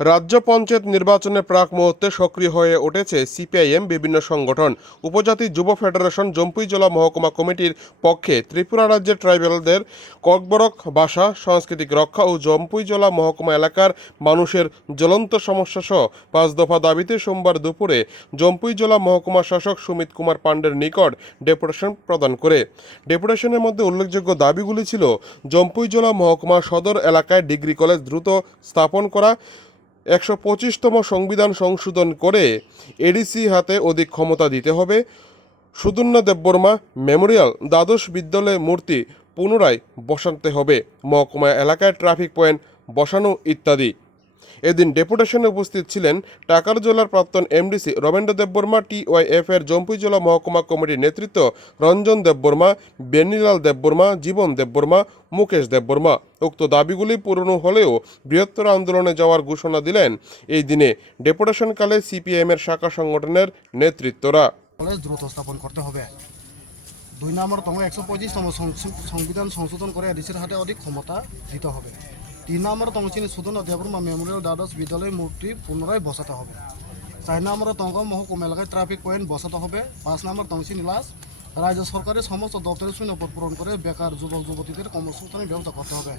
রাজ্য পঞ্চায়েত নির্বাচনের প্রাক মুহূর্তে সক্রিয় হয়ে উঠেছে সিপিআইএম বিভিন্ন সংগঠন। উপজাতি যুব ফেডারেশন জম্পুই জেলা মহকুমা কমিটির পক্ষে ত্রিপুরা রাজ্যের ট্রাইবেলদের ককবরক ভাষা সাংস্কৃতিক রক্ষা ও জম্পুই জেলা মহকুমা এলাকার মানুষের জ্বলন্ত সমস্যা সহ পাঁচ দফা দাবিতে সোমবার দুপুরে জম্পুই জেলা মহকুমা শাসক সুমিত কুমার পাণ্ডের নিকট ডেপুটেশন প্রদান করে। ডেপুটেশনের মধ্যে উল্লেখযোগ্য দাবিগুলি ছিল জম্পুই জেলা মহকুমা সদর এলাকায় ডিগ্রি কলেজ দ্রুত স্থাপন করা একশো পঁচিশতম সংবিধান সংশোধন করে এডিসি হাতে অধিক ক্ষমতা দিতে হবে। সুদর্ণ দেববর্মা মেমোরিয়াল দ্বাদশ বিদ্যালয়ে মূর্তি পুনরায় বসাতে হবে। মহকুমা এলাকায় ট্রাফিক পয়েন্ট বসানো ইত্যাদি। এদিন ডেপুটেশনে উপস্থিত ছিলেন টাকার জেলার প্রাক্তন এমডিসি রমেন্দ্র দেববর্মা টিওয়াইএফ এর জম্পুই জেলা মহকুমা কমিটির নেতৃত্ব রঞ্জন দেববর্মা, বেনিলাল দেববর্মা, জীবন দেববর্মা, মুকেশ দেববর্মা। উক্ত দাবিগুলি পূরণ হলেও বৃহত্তর আন্দোলনে যাওয়ার ঘোষণা দিলেন এই দিনে ডেপুটেশনকালে সিপিএম এর শাখা সংগঠনের নেতৃত্বরা। দ্রুত স্থাপন করতে হবে। দুই নম্বর তম একশো পঁচিশতম সংবিধান সংশোধন করে এডিসির হাতে অধিক ক্ষমতা দিতে হবে। তিন নম্বর তংচিনী সুদন দেবর্মা মেমোরিয়াল দ্বাদশ বিদ্যালয় মূর্তি পুনরায় বসাতে হবে। চার নম্বর তঙ্গ মহকুমা এলাকায় ট্রাফিক পয়েন্ট বসাতে হবে। পাঁচ নম্বর তংচি লাস রাজ্য সরকারের সমস্ত দপ্তরের শূন্য পদ পূরণ করে বেকার যুবক যুবতীদের কর্মসংস্থানের ব্যবস্থা করতে হবে।